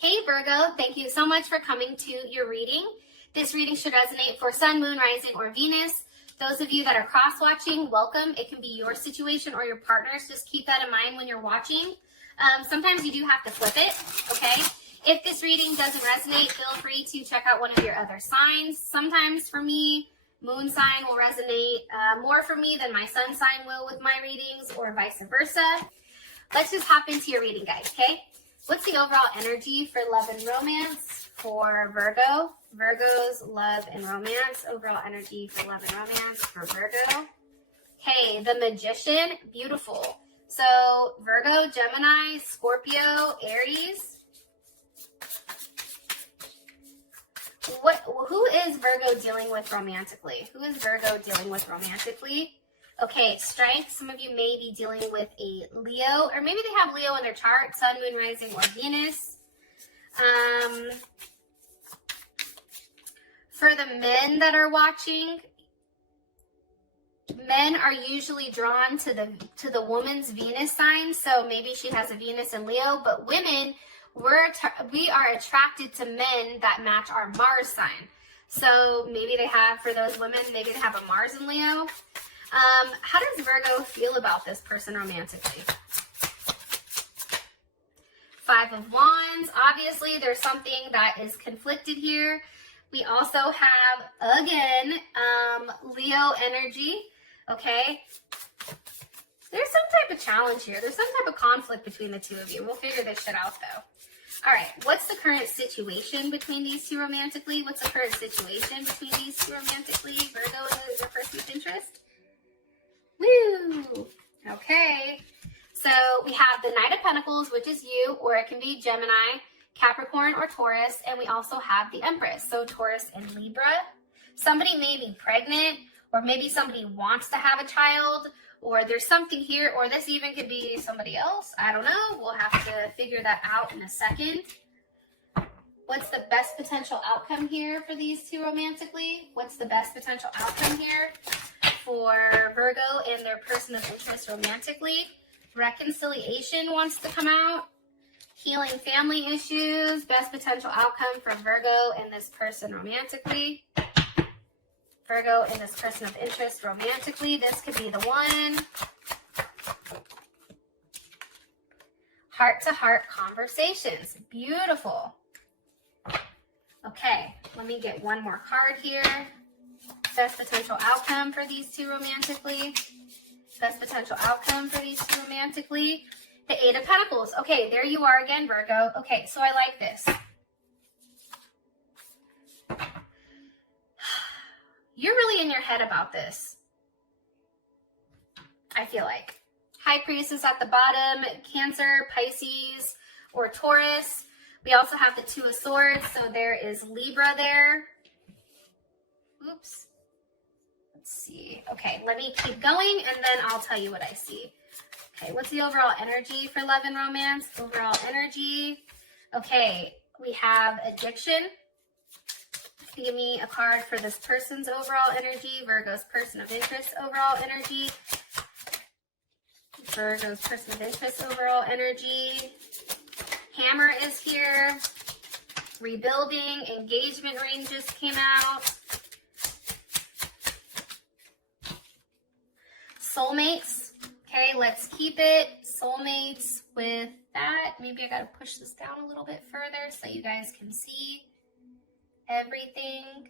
Hey Virgo, thank you so much for coming to your reading. This reading should resonate for Sun, Moon, Rising, or Venus. Those of you that are cross-watching, welcome. It can be your situation or your partner's. Just keep that in mind when you're watching. Sometimes you do have to flip it, okay? If this reading doesn't resonate, feel free to check out one of your other signs. Sometimes for me, moon sign will resonate more for me than my sun sign will with my readings, or vice versa. Let's just hop into your reading, guys, okay? What's the overall energy for love and romance for Virgo? Virgo's love and romance. Overall energy for love and romance for Virgo. Okay, the Magician. Beautiful. So Virgo, Gemini, Scorpio, Aries. Who is Virgo dealing with romantically? Who is Virgo dealing with romantically? Okay, strength. Some of you may be dealing with a Leo, or maybe they have Leo in their chart, Sun, Moon, Rising, or Venus. For the men that are watching, men are usually drawn to the woman's Venus sign, so maybe she has a Venus in Leo, but women, we are attracted to men that match our Mars sign. So maybe they have, for those women, maybe they have a Mars in Leo. How does Virgo feel about this person romantically? Five of Wands. Obviously, there's something that is conflicted here. We also have, again, Leo energy, okay? There's some type of challenge here. There's some type of conflict between the two of you. We'll figure this shit out, though. All right, what's the current situation between these two romantically? What's the current situation between these two romantically? Virgo and their person of interest? Woo! Okay, so we have the Knight of Pentacles, which is you, or it can be Gemini, Capricorn, or Taurus, and we also have the Empress, so Taurus and Libra. Somebody may be pregnant, or maybe somebody wants to have a child, or there's something here, or this even could be somebody else. I don't know. We'll have to figure that out in a second. What's the best potential outcome here for these two romantically? What's the best potential outcome here for Virgo and their person of interest romantically? Reconciliation wants to come out. Healing family issues. Best potential outcome for Virgo and this person romantically. Virgo and this person of interest romantically. This could be the one. Heart-to-heart conversations. Beautiful. Okay, let me get one more card here. Best potential outcome for these two romantically. Best potential outcome for these two romantically. The Eight of Pentacles. Okay, there you are again, Virgo. Okay, so I like this. You're really in your head about this, I feel like. High Priestess at the bottom, Cancer, Pisces, or Taurus. We also have the Two of Swords, so there is Libra there. Oops. Let's see. Okay, let me keep going, and then I'll tell you what I see. Okay, what's the overall energy for love and romance? Overall energy. Okay, we have addiction. Give me a card for this person's overall energy. Virgo's person of interest overall energy. Virgo's person of interest overall energy. Hammer is here. Rebuilding. Engagement ring just came out. Soulmates. Okay, let's keep it. Soulmates with that. Maybe I gotta push this down a little bit further so you guys can see everything.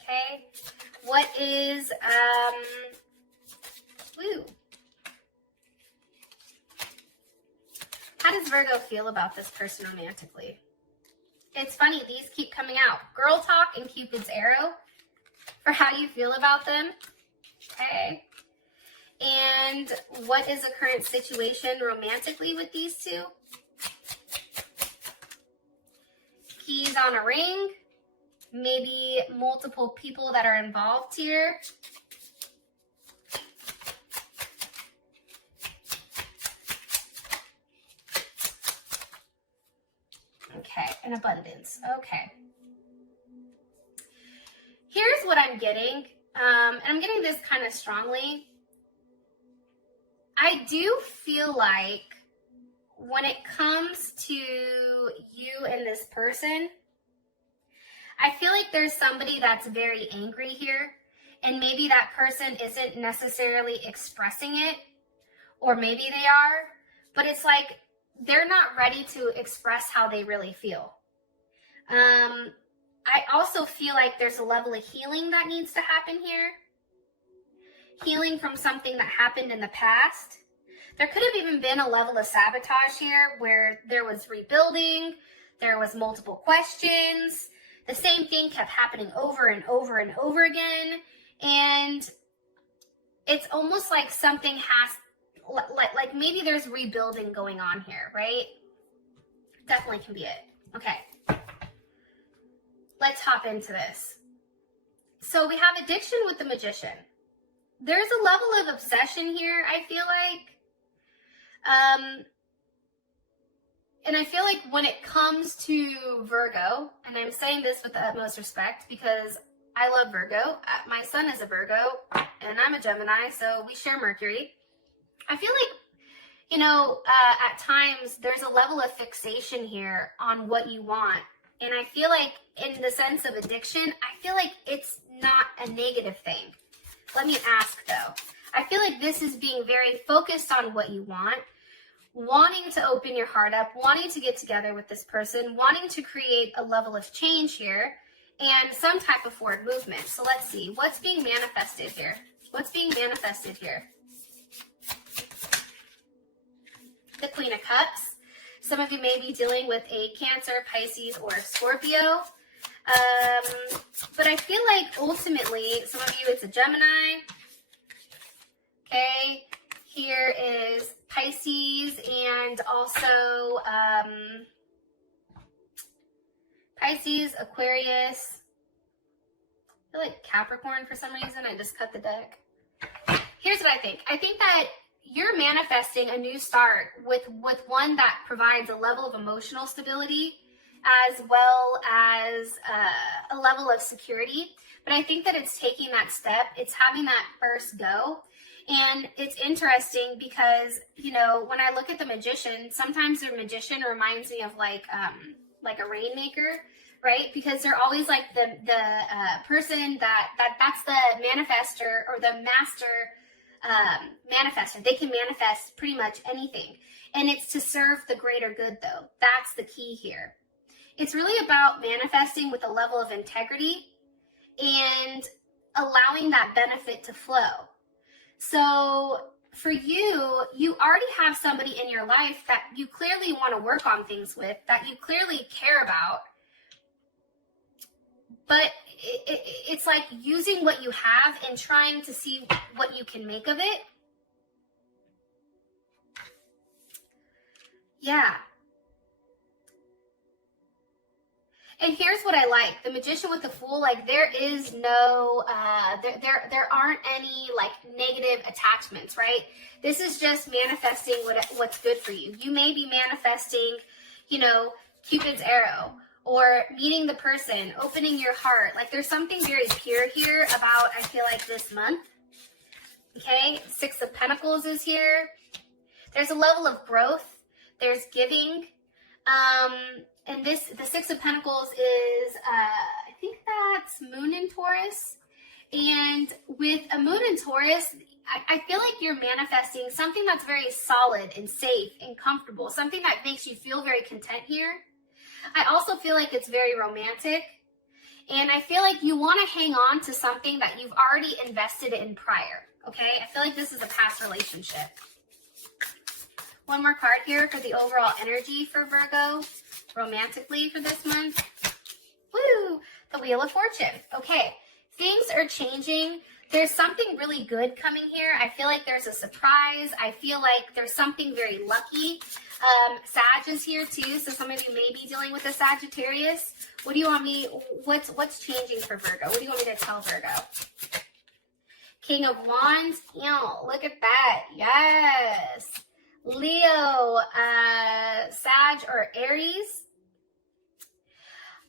Okay. What is, woo. How does Virgo feel about this person romantically? It's funny, these keep coming out. Girl talk and Cupid's arrow for how you feel about them. Okay. And what is the current situation romantically with these two? Keys on a ring. Maybe multiple people that are involved here. Okay, an abundance. Okay. Here's what I'm getting, and I'm getting this kind of strongly. I do feel like when it comes to you you and this person, I feel like there's somebody that's very angry here, and maybe that person isn't necessarily expressing it, or maybe they are, but it's like they're not ready to express how they really feel. I also feel like there's a level of healing that needs to happen here. Healing from something that happened in the past. There could have even been a level of sabotage here where there was rebuilding, there was multiple questions, the same thing kept happening over and over and over again, and it's almost like something has, like maybe there's rebuilding going on here, right? Definitely can be it. Okay. Let's hop into this. So we have addiction with the Magician. There's a level of obsession here, I feel like. And I feel like when it comes to Virgo, and I'm saying this with the utmost respect because I love Virgo. My son is a Virgo, and I'm a Gemini, so we share Mercury. I feel like, you know, at times there's a level of fixation here on what you want. And I feel like in the sense of addiction, I feel like it's not a negative thing. Let me ask though. I feel like this is being very focused on what you want, wanting to open your heart up, wanting to get together with this person, wanting to create a level of change here and some type of forward movement. So let's see, what's being manifested here? What's being manifested here? The Queen of Cups. Some of you may be dealing with a Cancer, Pisces, or Scorpio. But I feel like ultimately, some of you, it's a Gemini. Okay. Here is Pisces and also Pisces, Aquarius. I feel like Capricorn for some reason. I just cut the deck. Here's what I think. I think that you're manifesting a new start with one that provides a level of emotional stability as well as a level of security. But I think that it's taking that step. It's having that first go. And it's interesting because, you know, when I look at the Magician, sometimes the Magician reminds me of like a rainmaker, right? Because they're always like the person that's the manifester or the master manifester. They can manifest pretty much anything. And it's to serve the greater good though. That's the key here. It's really about manifesting with a level of integrity and allowing that benefit to flow. So for you, you already have somebody in your life that you clearly want to work on things with, that you clearly care about. But it's like using what you have and trying to see what you can make of it. Yeah. And here's what I like. The Magician with the Fool, like there is no, there aren't any like negative attachments, right? This is just manifesting what's good for you. You may be manifesting, you know, Cupid's arrow, or meeting the person, opening your heart. Like there's something very pure here about, I feel like, this month. Okay, Six of Pentacles is here. There's a level of growth. There's giving. And the Six of Pentacles is, I think that's Moon in Taurus. And with a Moon in Taurus, I feel like you're manifesting something that's very solid and safe and comfortable. Something that makes you feel very content here. I also feel like it's very romantic. And I feel like you want to hang on to something that you've already invested in prior. Okay? I feel like this is a past relationship. One more card here for the overall energy for Virgo, romantically for this month. Woo! The Wheel of Fortune. Okay, things are changing. There's something really good coming here. I feel like there's a surprise. I feel like there's something very lucky. Sag is here too, so some of you may be dealing with a Sagittarius. What do you want me, what's changing for Virgo? What do you want me to tell Virgo? King of Wands. Ew, look at that. Yes. Leo, Sag, or Aries.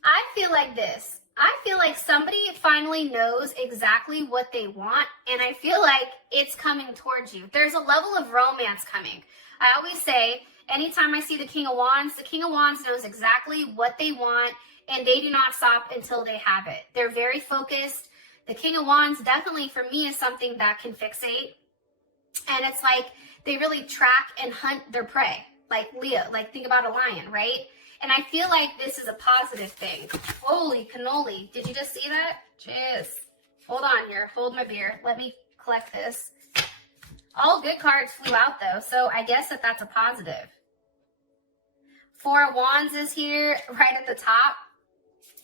I feel like this. I feel like somebody finally knows exactly what they want, and I feel like it's coming towards you. There's a level of romance coming. I always say, Anytime I see the King of Wands knows exactly what they want, and they do not stop until they have it. They're very focused. The King of Wands definitely for me is something that can fixate. And it's like they really track and hunt their prey. Like Leo, like think about a lion, right? And I feel like this is a positive thing. Holy cannoli. Did you just see that? Jeez. Hold on here. Hold my beer. Let me collect this. All good cards flew out though, so I guess that's a positive. Four of Wands is here right at the top.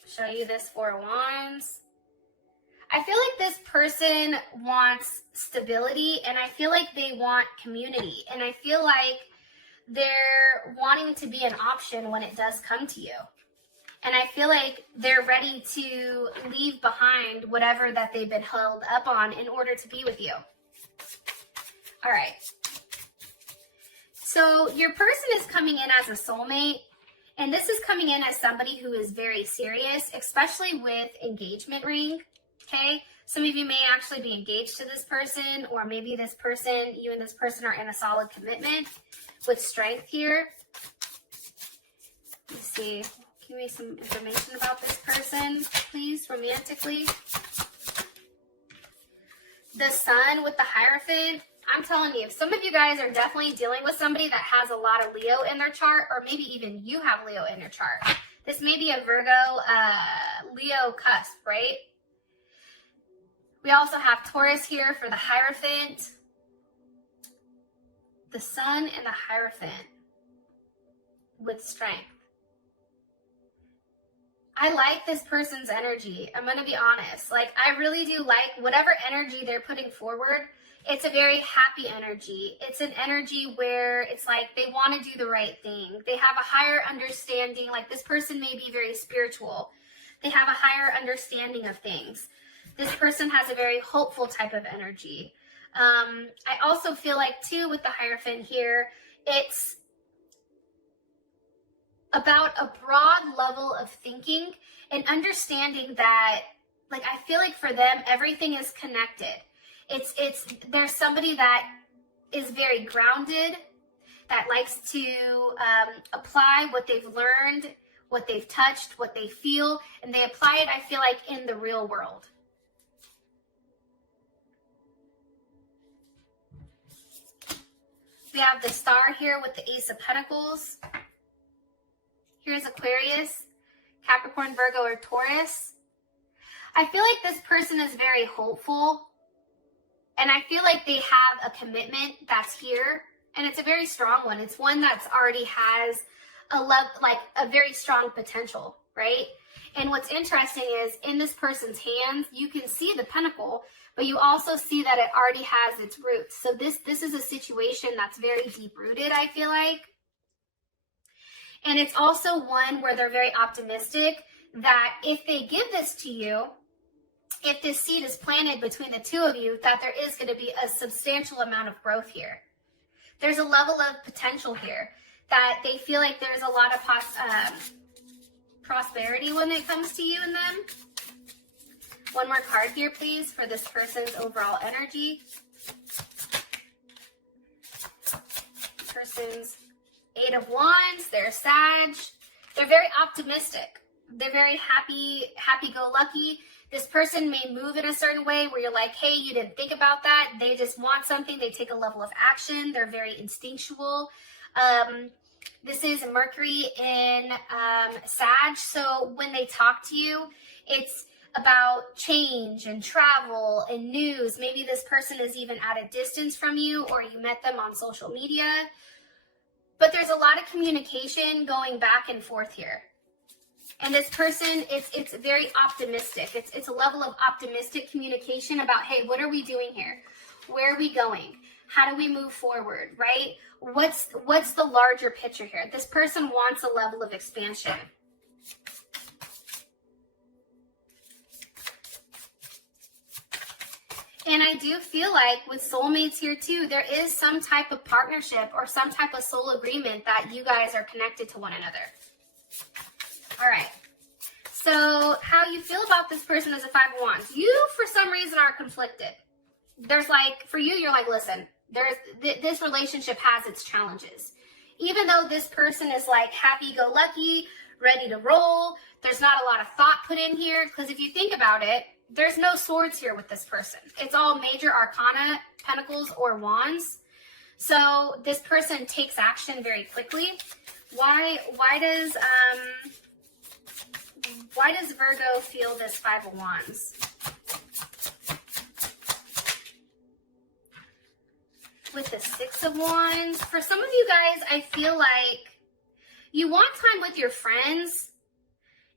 Show you this Four of Wands. I feel like this person wants stability, and I feel like they want community, and I feel like they're wanting to be an option when it does come to you. And I feel like they're ready to leave behind whatever that they've been held up on in order to be with you. All right. So your person is coming in as a soulmate, and this is coming in as somebody who is very serious, especially with engagement ring, okay? Some of you may actually be engaged to this person, or maybe this person, you and this person are in a solid commitment with strength here. Let's see. Give me some information about this person, please, romantically. The Sun with the Hierophant. I'm telling you, some of you guys are definitely dealing with somebody that has a lot of Leo in their chart, or maybe even you have Leo in your chart. This may be a Virgo, Leo cusp, right? We also have Taurus here for the Hierophant. The Sun and the Hierophant with strength. I like this person's energy. I'm going to be honest. Like, I really do like whatever energy they're putting forward. It's a very happy energy. It's an energy where it's like they want to do the right thing. They have a higher understanding. Like, this person may be very spiritual. They have a higher understanding of things. This person has a very hopeful type of energy. I also feel like, too, with the Hierophant here, it's about a broad level of thinking and understanding that, like, I feel like for them, everything is connected. There's somebody that is very grounded, that likes to apply what they've learned, what they've touched, what they feel, and they apply it, I feel like, in the real world. We have the Star here with the Ace of Pentacles. Here's Aquarius, Capricorn, Virgo, or Taurus. I feel like this person is very hopeful, and I feel like they have a commitment that's here, and it's a very strong one. It's one that's already has a very strong potential, right? And what's interesting is in this person's hands, you can see the pentacle, but you also see that it already has its roots. So this is a situation that's very deep-rooted, I feel like. And it's also one where they're very optimistic that if they give this to you, if this seed is planted between the two of you, that there is going to be a substantial amount of growth here. There's a level of potential here that they feel like there's a lot of prosperity when it comes to you and them. One more card here, please, for this person's overall energy. Person's Eight of Wands, they're Sag. They're very optimistic. They're very happy-go-lucky. This person may move in a certain way where you're like, hey, you didn't think about that. They just want something. They take a level of action. They're very instinctual. This is Mercury in Sag. So when they talk to you, it's about change and travel and news. Maybe this person is even at a distance from you, or you met them on social media. But there's a lot of communication going back and forth here. And this person, it's very optimistic. It's a level of optimistic communication about, hey, what are we doing here? Where are we going? How do we move forward, right? What's the larger picture here? This person wants a level of expansion. And I do feel like with soulmates here too, there is some type of partnership or some type of soul agreement that you guys are connected to one another. All right. So how you feel about this person is a Five of Wands. You, for some reason, are conflicted. There's like, for you, you're like, listen, this relationship has its challenges. Even though this person is like happy-go-lucky, ready to roll, there's not a lot of thought put in here, because if you think about it, there's no swords here with this person. It's all major arcana, pentacles, or wands. So this person takes action very quickly. Why does Virgo feel this Five of Wands? With the Six of Wands, for some of you guys, I feel like you want time with your friends.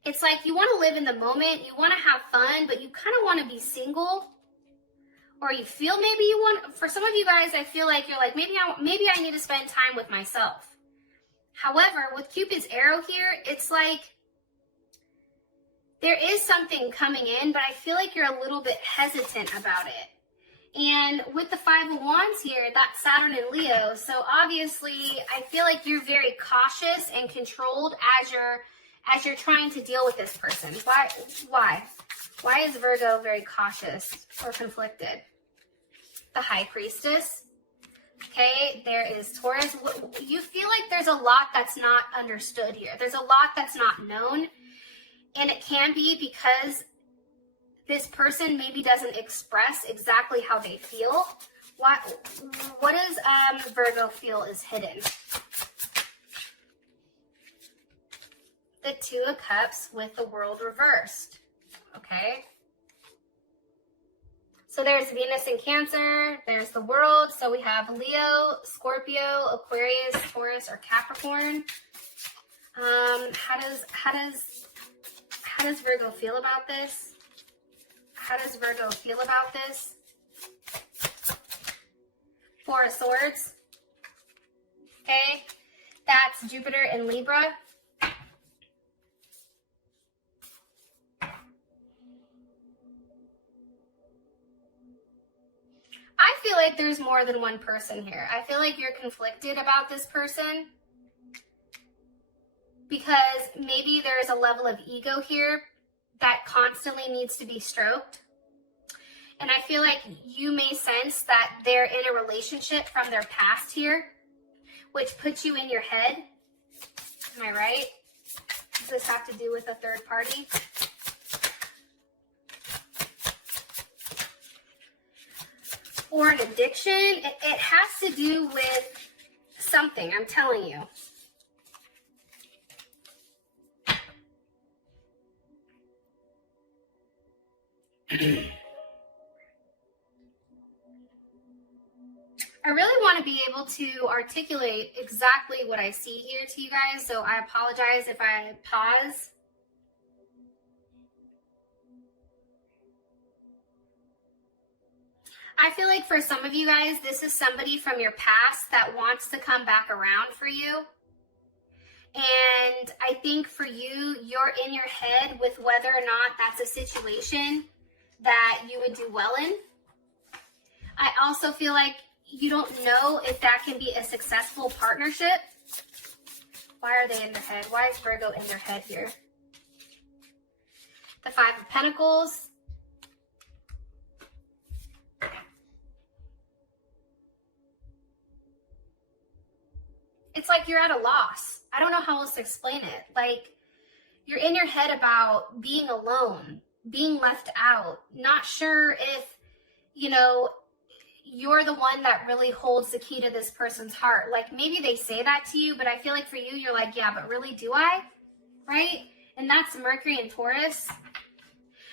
It's like you want to live in the moment, you want to have fun, but you kind of want to be single. Or you feel maybe you want, for some of you guys, I feel like you're like, maybe I need to spend time with myself. However, with Cupid's arrow here, it's like there is something coming in, but I feel like you're a little bit hesitant about it. And with the Five of Wands here, that's Saturn and Leo. So obviously, I feel like you're very cautious and controlled as you're trying to deal with this person. Why? Why is Virgo very cautious or conflicted? The High Priestess. Okay, there is Taurus. You feel like there's a lot that's not understood here. There's a lot that's not known. And it can be because this person maybe doesn't express exactly how they feel. What does Virgo feel is hidden? The Two of Cups with the World reversed. Okay. So there's Venus in Cancer. There's the World. So we have Leo, Scorpio, Aquarius, Taurus, or Capricorn. How does Virgo feel about this? How does Virgo feel about this? Four of Swords. Okay. That's Jupiter in Libra. I feel like there's more than one person here. I feel like you're conflicted about this person because maybe there's a level of ego here that constantly needs to be stroked. And I feel like you may sense that they're in a relationship from their past here, which puts you in your head. Am I right? Does this have to do with a third party? Or an addiction. It has to do with something, I'm telling you. I really want to be able to articulate exactly what I see here to you guys, so I apologize if I pause. I feel like for some of you guys, this is somebody from your past that wants to come back around for you. And I think for you, you're in your head with whether or not that's a situation that you would do well in. I also feel like you don't know if that can be a successful partnership. Why are they in their head? Why is Virgo in their head here? The Five of Pentacles. It's like you're at a loss. I don't know how else to explain it. Like, you're in your head about being alone, being left out, not sure if, you know, you're the one that really holds the key to this person's heart. Like, maybe they say that to you, but I feel like for you, you're like, yeah, but really, do I? Right? And that's Mercury and Taurus.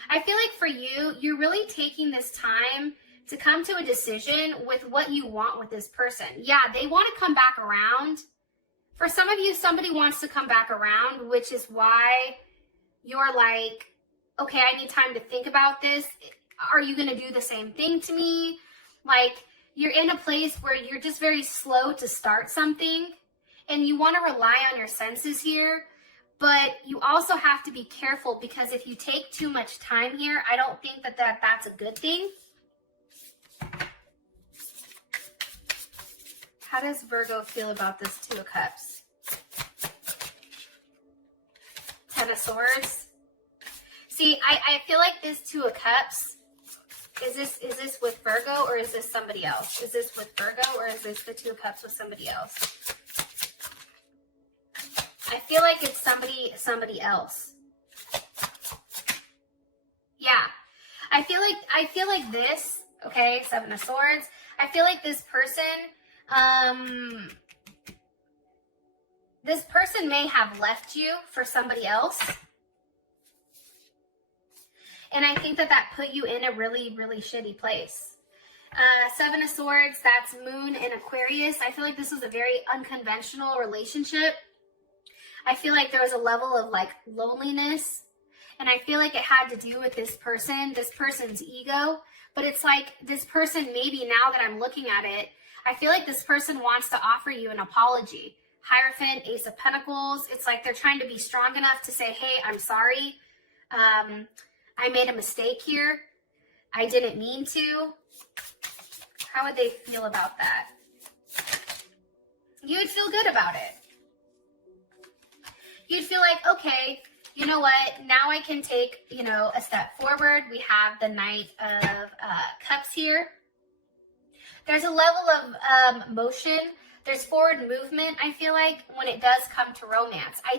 I feel like for you, you're really taking this time to come to a decision with what you want with this person. Yeah, they want to come back around. For some of you, somebody wants to come back around, which is why you're like, okay, I need time to think about this. Are you going to do the same thing to me? Like, you're in a place where you're just very slow to start something, and you want to rely on your senses here, but you also have to be careful, because if you take too much time here, I don't think that that's a good thing. How does Virgo feel about this Two of Cups? Ten of Swords. See, I feel like this Two of Cups, is this with Virgo, or is this somebody else? Is this with Virgo, or is this the Two of Cups with somebody else? I feel like it's somebody else. Yeah. I feel like this, okay, Seven of Swords. I feel like this person may have left you for somebody else. And I think that put you in a really, really shitty place. Seven of Swords, that's Moon in Aquarius. I feel like this was a very unconventional relationship. I feel like there was a level of like loneliness. And I feel like it had to do with this person's ego. But it's like this person, maybe now that I'm looking at it, I feel like this person wants to offer you an apology. Hierophant, Ace of Pentacles. It's like they're trying to be strong enough to say, hey, I'm sorry. I made a mistake here. I didn't mean to. How would they feel about that? You would feel good about it. You'd feel like, okay, you know what? Now I can take, a step forward. We have the Knight of Cups here. There's a level of motion. There's forward movement, I feel like, when it does come to romance. I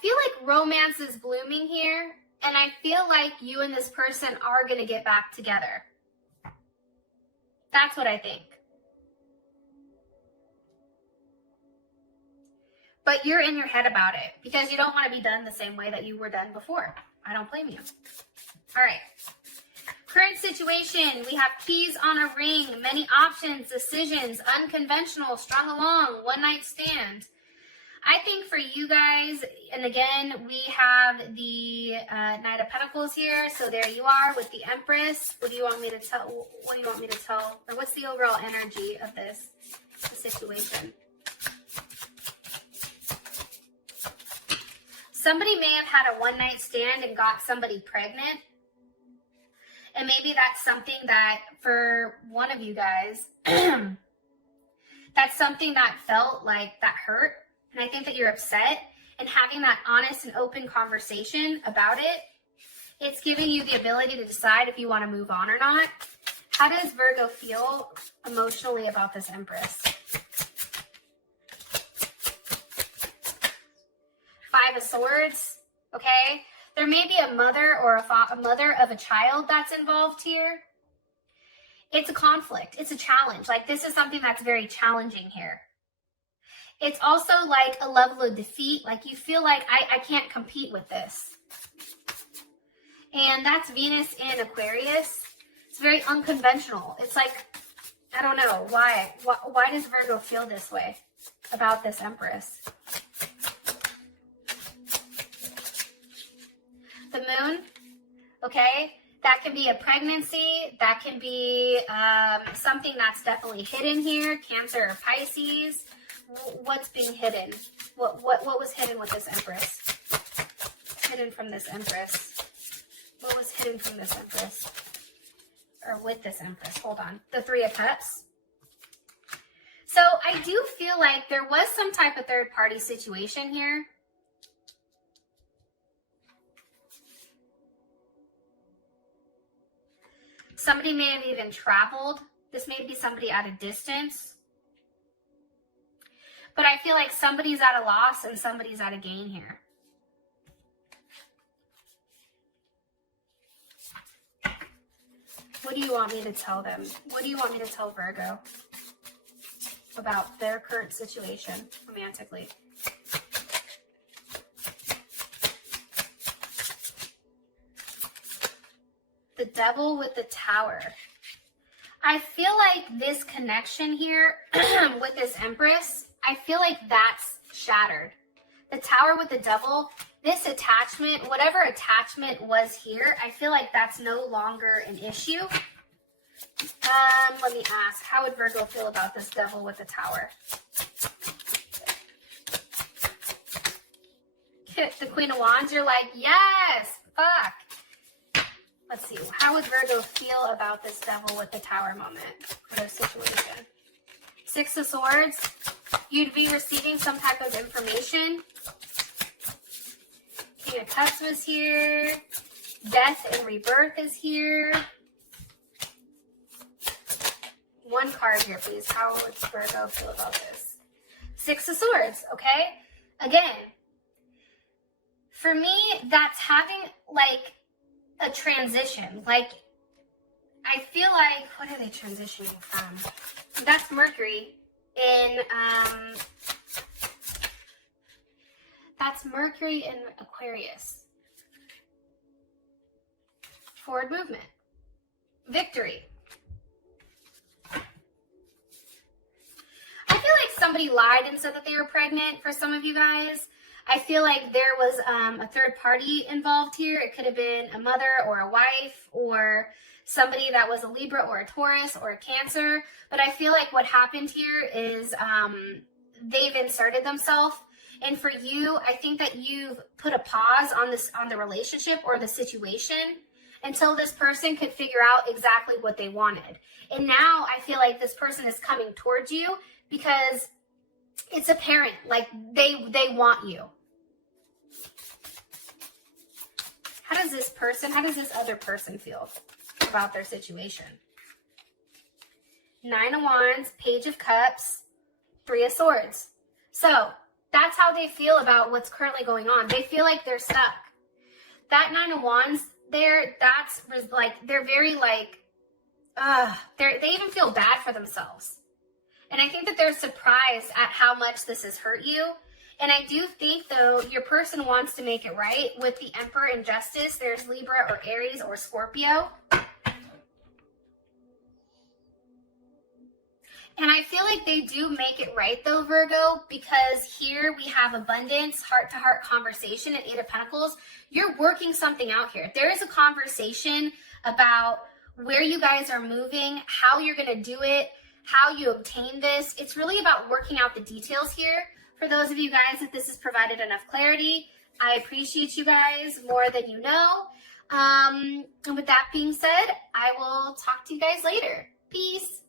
feel like romance is blooming here, and I feel like you and this person are going to get back together. That's what I think. But you're in your head about it because you don't want to be done the same way that you were done before. I don't blame you. All right. Current situation, we have keys on a ring, many options, decisions, unconventional, strung along, one night stand. I think for you guys, and again, we have the Knight of Pentacles here. So there you are with the Empress. What do you want me to tell? Or what's the overall energy of this situation? Somebody may have had a one night stand and got somebody pregnant. And maybe that's something that for one of you guys, that's something that felt like that hurt. And I think that you're upset, and having that honest and open conversation about it, it's giving you the ability to decide if you want to move on or not. How does Virgo feel emotionally about this Empress? Five of Swords, okay? There may be a mother or a mother of a child that's involved here. It's a conflict. It's a challenge. Like, this is something that's very challenging here. It's also like a level of defeat. Like, you feel like, I can't compete with this. And that's Venus in Aquarius. It's very unconventional. It's like, I don't know. Why does Virgo feel this way about this Empress? The Moon, okay? That can be a pregnancy. That can be something that's definitely hidden here. Cancer or Pisces. What's being hidden? What was hidden with this Empress? Hidden from this Empress. What was hidden from this Empress? Or with this Empress? Hold on. The Three of Cups. So I do feel like there was some type of third party situation here. Somebody may have even traveled. This may be somebody at a distance. But I feel like somebody's at a loss and somebody's at a gain here. What do you want me to tell them? What do you want me to tell Virgo about their current situation romantically? The Devil with the Tower. I feel like this connection here with this Empress, I feel like that's shattered. The Tower with the Devil, this attachment, whatever attachment was here, I feel like that's no longer an issue. Let me ask, how would Virgo feel about this Devil with the Tower? The Queen of Wands, you're like, yes, fuck. Let's see, how would Virgo feel about this Devil with the Tower moment or this situation? Six of Swords, you'd be receiving some type of information. King of Cups was here. Death and rebirth is here. One card here, please. How would Virgo feel about this? Six of Swords, okay? Again, for me, that's having like a transition. Like, I feel like, what are they transitioning from? That's Mercury in, that's Mercury in Aquarius. Forward movement. Victory. I feel like somebody lied and said that they were pregnant for some of you guys. I feel like there was a third party involved here. It could have been a mother or a wife or somebody that was a Libra or a Taurus or a Cancer. But I feel like what happened here is they've inserted themselves. And for you, I think that you've put a pause on the relationship or the situation until this person could figure out exactly what they wanted. And now I feel like this person is coming towards you because it's apparent, like they want you. How does this other person feel about their situation? Nine of Wands, Page of Cups, Three of Swords. So that's how they feel about what's currently going on. They feel like they're stuck. That Nine of Wands there, that's like, they're very like, they even feel bad for themselves. And I think that they're surprised at how much this has hurt you. And I do think, though, your person wants to make it right. With the Emperor in Justice, there's Libra or Aries or Scorpio. And I feel like they do make it right, though, Virgo, because here we have abundance, heart-to-heart conversation at Eight of Pentacles. You're working something out here. There is a conversation about where you guys are moving, how you're going to do it, how you obtain this. It's really about working out the details here. For those of you guys that this has provided enough clarity, I appreciate you guys more than you know. And with that being said, I will talk to you guys later. Peace.